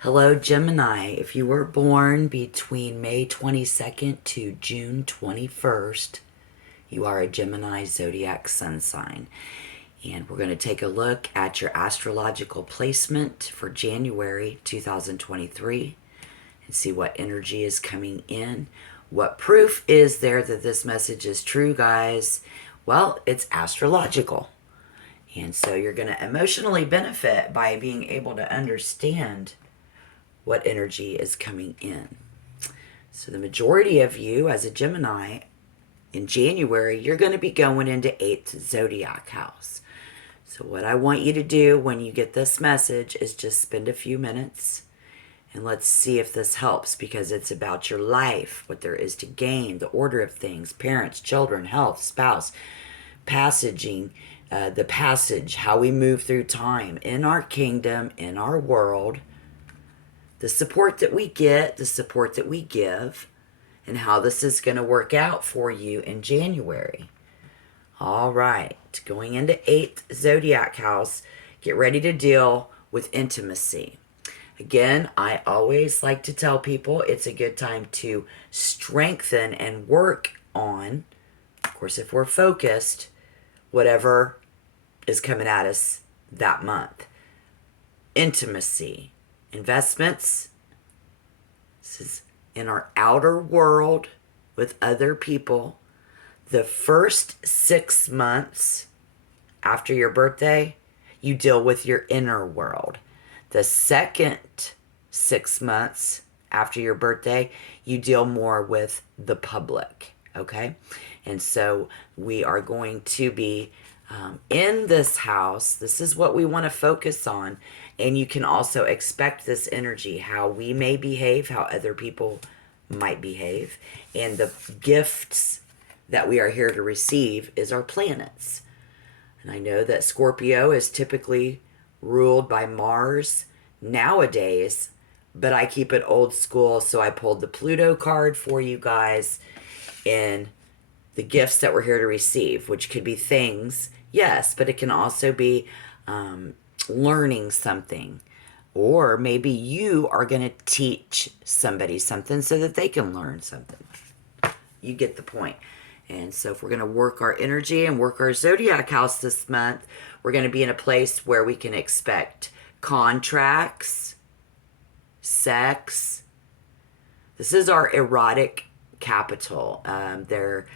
Hello, Gemini. If you were born between May 22nd to June 21st, you are a Gemini zodiac sun sign. And we're going to take a look at your astrological placement for January 2023 and see what energy is coming in. What proof is there that this message is true, guys? Well, it's astrological. And so you're going to emotionally benefit by being able to understand what energy is coming in. So the majority of you as a Gemini in January, you're going to be going into 8th zodiac house. So what I want you to do when you get this message is just spend a few minutes and let's see if this helps, because it's about your life, what there is to gain, the order of things, parents, children, health, spouse, the passage, how we move through time in our kingdom, in our world, the support that we get, the support that we give, and how this is going to work out for you in January. All right, going into 8th zodiac house, get ready to deal with intimacy. Again, I always like to tell people it's a good time to strengthen and work on, of course, if we're focused, whatever is coming at us that month. Intimacy. Investments. This is in our outer world with other people. The first 6 months after your birthday, you deal with your inner world. The second 6 months after your birthday, you deal more with the public. Okay? And so we are going to be in this house. This is what we want to focus on. And you can also expect this energy, how we may behave, how other people might behave. And the gifts that we are here to receive is our planets. And I know that Scorpio is typically ruled by Mars nowadays, but I keep it old school. So I pulled the Pluto card for you guys in the gifts that we're here to receive, which could be things, yes, but it can also be learning something, or maybe you are going to teach somebody something so that they can learn something. You get the point. And so if we're going to work our energy and work our zodiac house this month, we're going to be in a place where we can expect contracts, sex. This is our erotic capital. There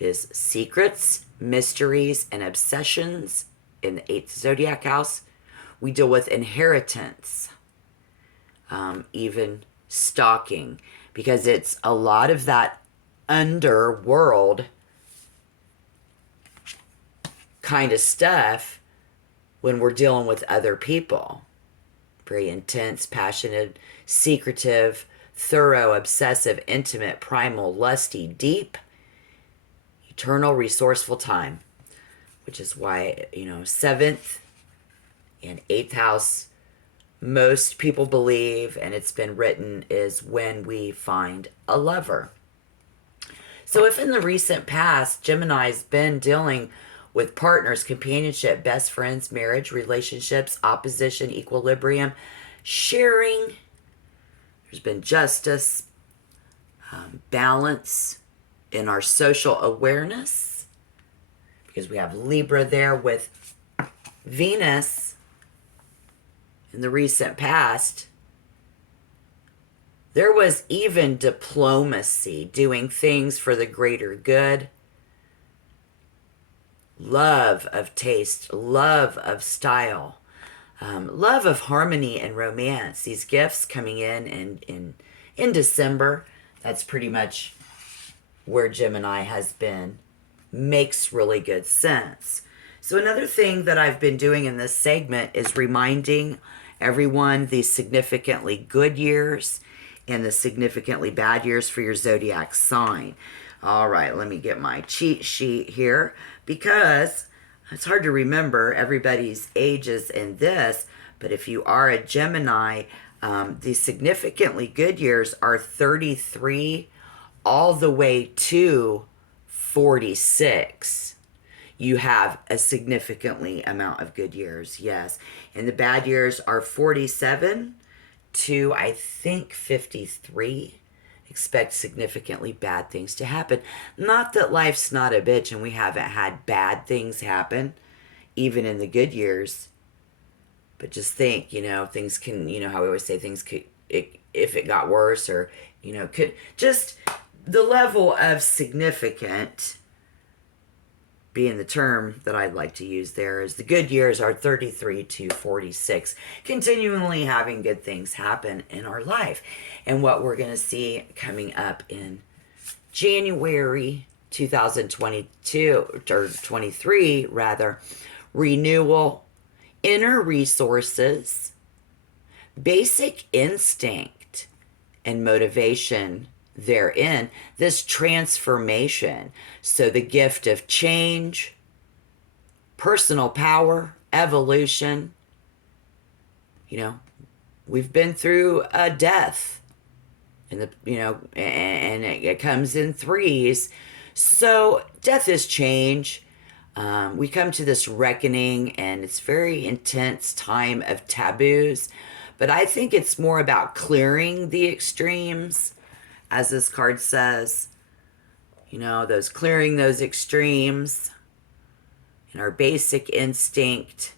is secrets, mysteries, and obsessions in the 8th zodiac house. We deal with inheritance, even stalking, because it's a lot of that underworld kind of stuff when we're dealing with other people. Very intense, passionate, secretive, thorough, obsessive, intimate, primal, lusty, deep, eternal, resourceful time, which is why, 7th and 8th house, most people believe, and it's been written, is when we find a lover. So if in the recent past, Gemini's been dealing with partners, companionship, best friends, marriage, relationships, opposition, equilibrium, sharing, there's been justice, balance in our social awareness, because we have Libra there with Venus. In the recent past, there was even diplomacy, doing things for the greater good, love of taste, love of style, love of harmony and romance. These gifts coming in December, that's pretty much where Gemini has been. Makes really good sense. So another thing that I've been doing in this segment is reminding everyone the significantly good years and the significantly bad years for your zodiac sign. All right, let me get my cheat sheet here, because it's hard to remember everybody's ages in this, but if you are a Gemini, the significantly good years are 33 all the way to 46. You have a significantly amount of good years, yes. And the bad years are 47 to, I think, 53. Expect significantly bad things to happen. Not that life's not a bitch and we haven't had bad things happen, even in the good years. But just think, things can, how we always say things could, if it got worse, or, could just the level of significant being the term that I'd like to use there is the good years are 33 to 46, continually having good things happen in our life. And what we're going to see coming up in January 2022, or 23 rather, renewal, inner resources, basic instinct, and motivation therein, this transformation. So the gift of change, personal power, evolution. We've been through a death, and it comes in threes. So death is change. We come to this reckoning, and it's very intense time of taboos. But I think it's more about clearing the extremes, as this card says. Those clearing those extremes, and our basic instinct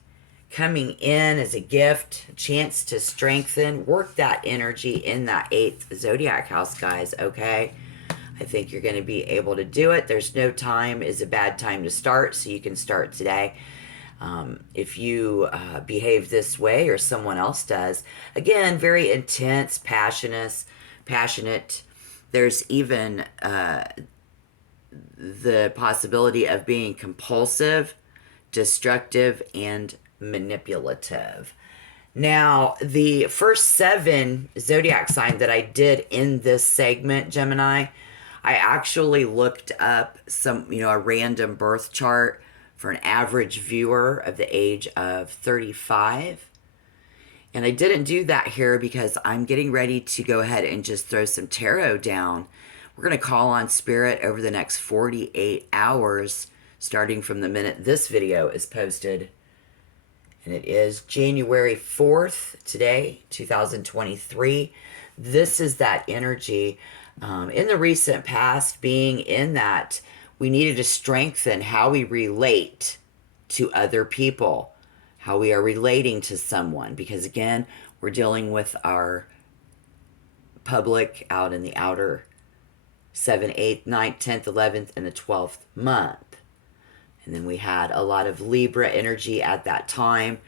coming in as a gift, a chance to strengthen, work that energy in that 8th zodiac house, guys, okay? I think you're going to be able to do it. There's no time is a bad time to start, so you can start today. If you behave this way, or someone else does, again, very intense, passionate. There's even the possibility of being compulsive, destructive, and manipulative. Now, the first 7 zodiac sign that I did in this segment, Gemini, I actually looked up a random birth chart for an average viewer of the age of 35. And I didn't do that here because I'm getting ready to go ahead and just throw some tarot down. We're going to call on Spirit over the next 48 hours, starting from the minute this video is posted. And it is January 4th today, 2023. This is that energy in the recent past, being in that we needed to strengthen how we relate to other people, how we are relating to someone, because again, we're dealing with our public out in the outer 7th, 8th, 9th, 10th, 11th, and the 12th month. And then we had a lot of Libra energy at that time,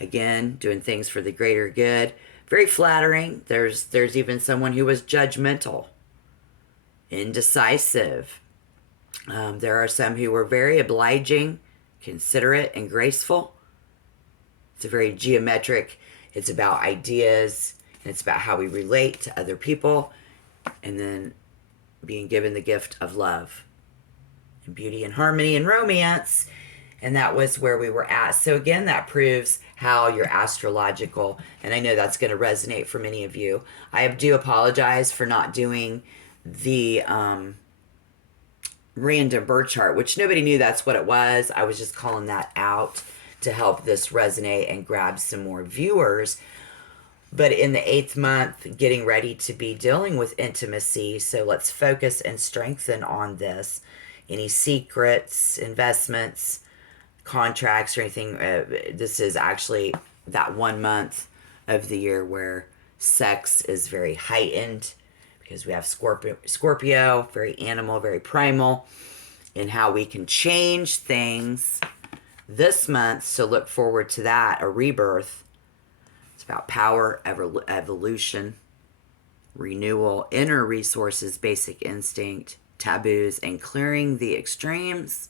again, doing things for the greater good. Very flattering. There's even someone who was judgmental, indecisive. There are some who were very obliging, considerate, and graceful. It's a very geometric. It's about ideas, and it's about how we relate to other people, and then being given the gift of love and beauty and harmony and romance. And that was where we were at. So again, that proves how you're astrological. And I know that's going to resonate for many of you. I do apologize for not doing the random birth chart, which nobody knew that's what it was. I was just calling that out to help this resonate and grab some more viewers. But in the 8th month, getting ready to be dealing with intimacy. So let's focus and strengthen on this. Any secrets, investments, contracts, or anything. This is actually that 1 month of the year where sex is very heightened, because we have Scorpio, very animal, very primal, and how we can change things this month. So look forward to that, a rebirth. It's about power, evolution, renewal, inner resources, basic instinct, taboos, and clearing the extremes.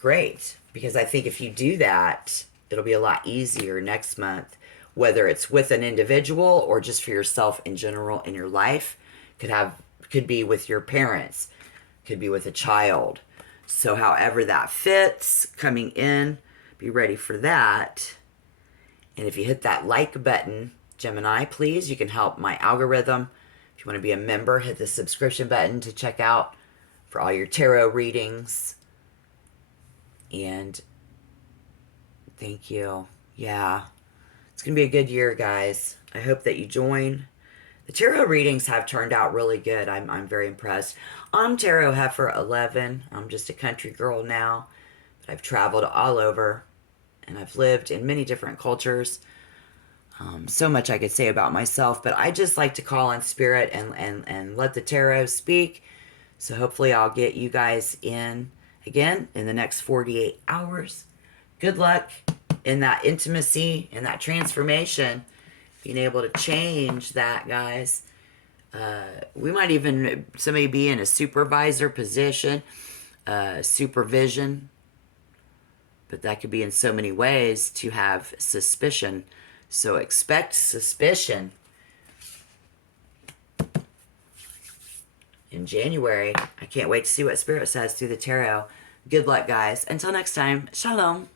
Great, because I think if you do that, it'll be a lot easier next month, whether it's with an individual or just for yourself in general in your life. Could be with your parents, could be with a child. So however that fits, coming in, be ready for that. And if you hit that like button, Gemini, please, you can help my algorithm. If you want to be a member, hit the subscription button to check out for all your tarot readings. And thank you. Yeah, it's going to be a good year, guys. I hope that you join. The tarot readings have turned out really good. I'm very impressed. I'm Tarot Heifer 11. I'm just a country girl now, but I've traveled all over and I've lived in many different cultures. So much I could say about myself, but I just like to call on spirit and let the tarot speak. So hopefully I'll get you guys in again in the next 48 hours. Good luck in that intimacy, in that transformation, being able to change that, guys. We might even, somebody be in a supervisor position, supervision, but that could be in so many ways to have suspicion. So expect suspicion in January. I can't wait to see what Spirit says through the tarot. Good luck, guys. Until next time, shalom.